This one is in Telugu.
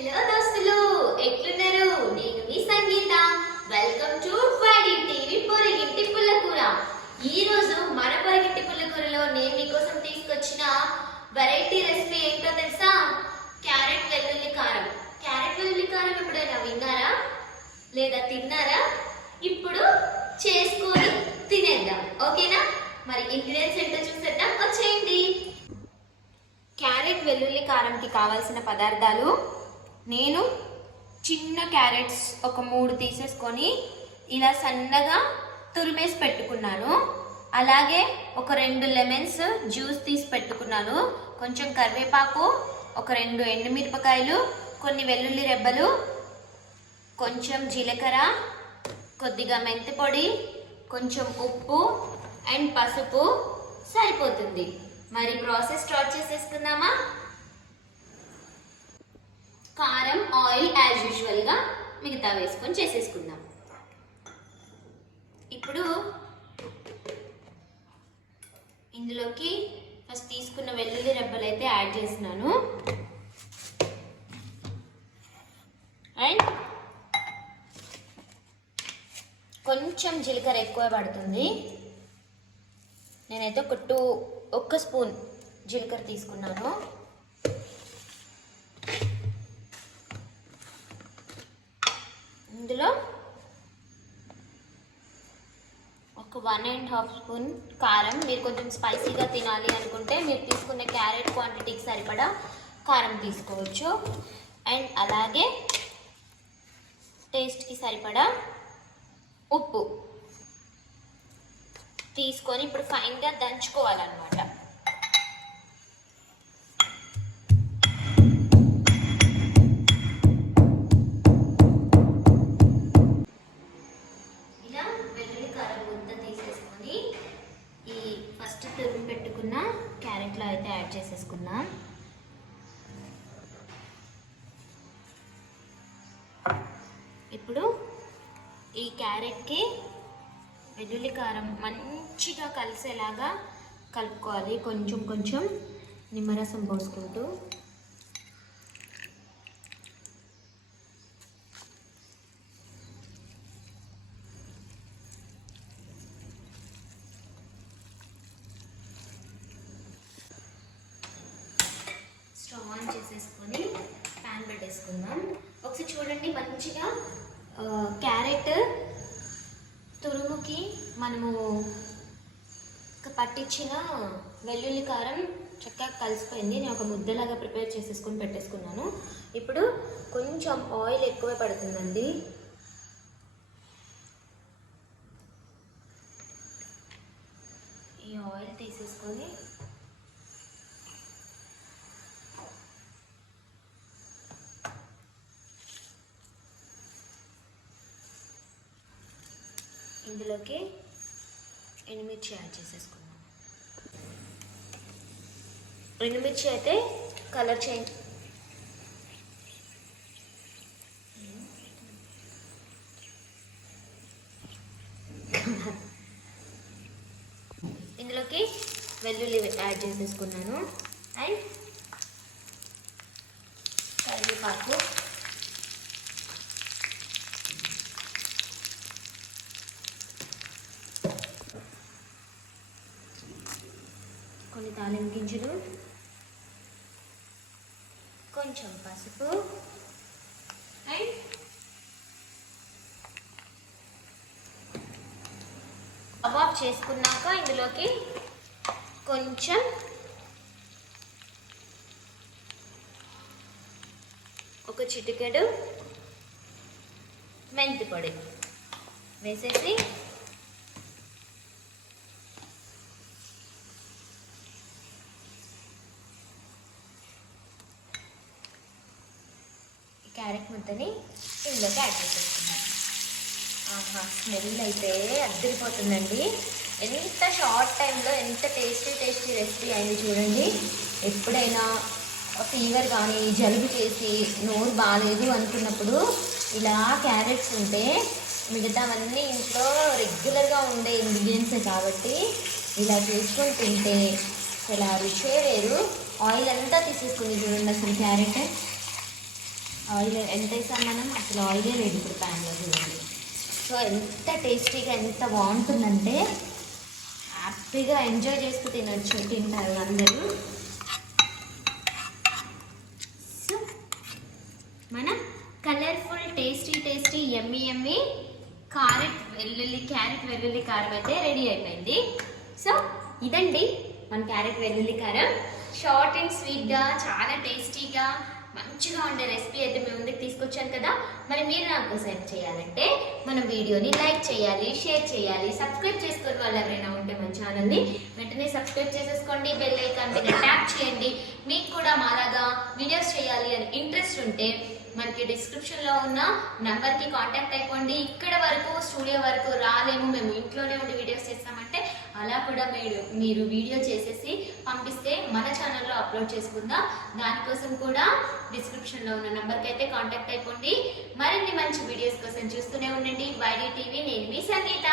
హలో దోస్తులు ఎట్లున్నారు? నేను మీ సంగీత. వెల్కమ్ టు ఫైడీ టీవీ పొరిగింటి పుల్లకూర. ఈ రోజు మన పొరిగింటి పుల్లకూరలో నేను మీకోసం తీసుకొచ్చిన వెరైటీ రెసిపీ ఏంటో తెలుసా? క్యారెట్ వెల్లుల్లి కారం. క్యారెట్ వెల్లుల్లి కారం ఎప్పుడైనా విన్నారా? లేదా తిన్నారా? ఇప్పుడు చేసుకొని తినేద్దాం. ఓకేనా? మరి ఇంగ్రీడియంట్స్ ఏంటో చూసేద్దాం. వచ్చేయండి. క్యారెట్ వెల్లుల్లి కారంకి కావాల్సిన పదార్థాలు నేను చిన్న క్యారెట్స్ ఒక మూడు తీసేసుకొని ఇలా సన్నగా తురిమేసి పెట్టుకున్నాను. అలాగే ఒక రెండు లెమన్స్ జ్యూస్ తీసి పెట్టుకున్నాను. కొంచెం కరివేపాకు ఒక రెండు ఎండుమిరపకాయలు కొన్ని వెల్లుల్లి రెబ్బలు కొంచెం జీలకర్ర కొద్దిగా మెంతి పొడి కొంచెం ఉప్పు అండ్ పసుపు. సరిపోతుంది. మరి ప్రాసెస్ స్టార్ట్ చేసేసుకుందామా కారం ఆయిల్ యాజ్ యూజువల్గా మిగతా వేసుకొని చేసేసుకుందాం. ఇప్పుడు ఇందులోకి ఫస్ట్ తీసుకున్న వెల్లుల్లి రెబ్బలు అయితే యాడ్ చేసినాను అండ్ కొంచెం జీలకర్ర ఎక్కువ పడుతుంది. నేనైతే ఒక టూ ఒక్క స్పూన్ జీలకర్ర తీసుకున్నాను. ఇందులో ఒక వన్ అండ్ హాఫ్ స్పూన్ కారం. మీరు కొంచెం స్పైసీగా తినాలి అనుకుంటే మీరు తీసుకునే క్యారెట్ క్వాంటిటీకి సరిపడా కారం తీసుకోవచ్చు. అండ్ అలాగే టేస్ట్కి సరిపడా ఉప్పు తీసుకొని ఇప్పుడు ఫైన్గా దంచుకోవాలన్నమాట. యాడ్ చేసేసుకుందాం. ఇప్పుడు ఈ క్యారెట్కి వెల్లుల్లి కారం మంచిగా కలిసేలాగా కలుపుకోవాలి. కొంచెం కొంచెం నిమ్మరసం పోసుకుంటూ. ప్యాన్ ఒకసారి చూడండి మంచిగా క్యారెట్ తురుముకి మనము పట్టించిన వెల్లుల్లి కారం చక్కగా కలిసిపోయింది. నేను ఒక ముద్దలాగా ప్రిపేర్ చేసేసుకొని పెట్టేసుకున్నాను. ఇప్పుడు కొంచెం ఆయిల్ ఎక్కువే పడుతుందండి. ఈ ఆయిల్ తీసేసుకొని ఇందులోకి ఎండుమిర్చి యాడ్ చేసేసుకుందాం. ఎండుమిర్చి అయితే కలర్ చేంజ్ ఇందులోకి వెల్లుల్లి యాడ్ చేసేసుకున్నాను. అండ్ కరివేపాకు. దానిమ్మ గింజలు కొంచెం పసుపు. అండ్ చేసుకున్నాక ఇందులోకి కొంచెం ఒక చిటికెడు మెంతి పొడి వేసేసి క్యారెట్ ముద్దని ఇందులోకి యాడ్ చేసేసుకున్నాం ఆహా స్మెల్ అయితే అద్దరిపోతుందండి. ఎంత షార్ట్ టైంలో ఎంత టేస్టీ టేస్టీ రెసిపీ అయింది చూడండి. ఎప్పుడైనా ఫీవర్ కానీ జలుబు చేసి నోరు బాగాలేదు అనుకున్నప్పుడు ఇలా క్యారెట్స్ ఉంటే మిగతావన్నీ ఇంట్లో రెగ్యులర్గా ఉండే ఇంగ్రీడియంట్సే కాబట్టి ఇలా చేసుకొని తింటే అసలు రుచే వేరు. ఆయిల్ అంతా తీసేసుకుంది చూడండి అసలు క్యారెట్. ఆయిల్ ఎంత వేసాం మనం? అసలు ఆయిలే లేదు ఇప్పుడు ప్యాన్లో చూడండి. సో ఎంత టేస్టీగా ఎంత బాగుంటుందంటే హ్యాపీగా ఎంజాయ్ చేస్తూ తినొచ్చు తింటారు అందరూ. సో మనం కలర్ఫుల్ టేస్టీ టేస్టీ ఎమ్మి ఎమ్మి క్యారెట్ వెల్లుల్లి క్యారెట్ వెల్లుల్లి కారం అయితే రెడీ అయిపోయింది. సో ఇదండి మన క్యారెట్ వెల్లుల్లి కారం. షార్ట్ అండ్ స్వీట్గా చాలా టేస్టీగా మంచిగా ఉండే రెసిపీ అయితే మేము ముందుకు తీసుకొచ్చాను కదా మరి మీరు నాకు కోసం ఏం చేయాలంటే మన వీడియోని లైక్ చేయాలి షేర్ చేయాలి సబ్స్క్రైబ్ చేసుకుని వాళ్ళు ఎవరైనా ఉంటే మన ఛానల్ని వెంటనే సబ్స్క్రైబ్ చేసేసుకోండి బెల్ ఐకాన్ మీద ట్యాప్ చేయండి. మీకు కూడా మాలాగా వీడియోస్ చేయాలి అని ఇంట్రెస్ట్ ఉంటే మనకి డిస్క్రిప్షన్లో ఉన్న నెంబర్కి కాంటాక్ట్ అయిపోండి. ఇక్కడ వరకు స్టూడియో వరకు రాలేము. మేము ఇంట్లోనే ఉండి వీడియోస్ చేస్తామంటే అలా కూడా మీరు మీరు వీడియో చేసేసి పంపిస్తే మన ఛానల్లో అప్లోడ్ చేసుకుందాం. దానికోసం కూడా డిస్క్రిప్షన్లో ఉన్న నంబర్కి అయితే కాంటాక్ట్ అయిపోండి. మరిన్ని మంచి వీడియోస్ కోసం చూస్తూనే ఉండండి. వైడీ టీవీ నేను మీ సంగీత.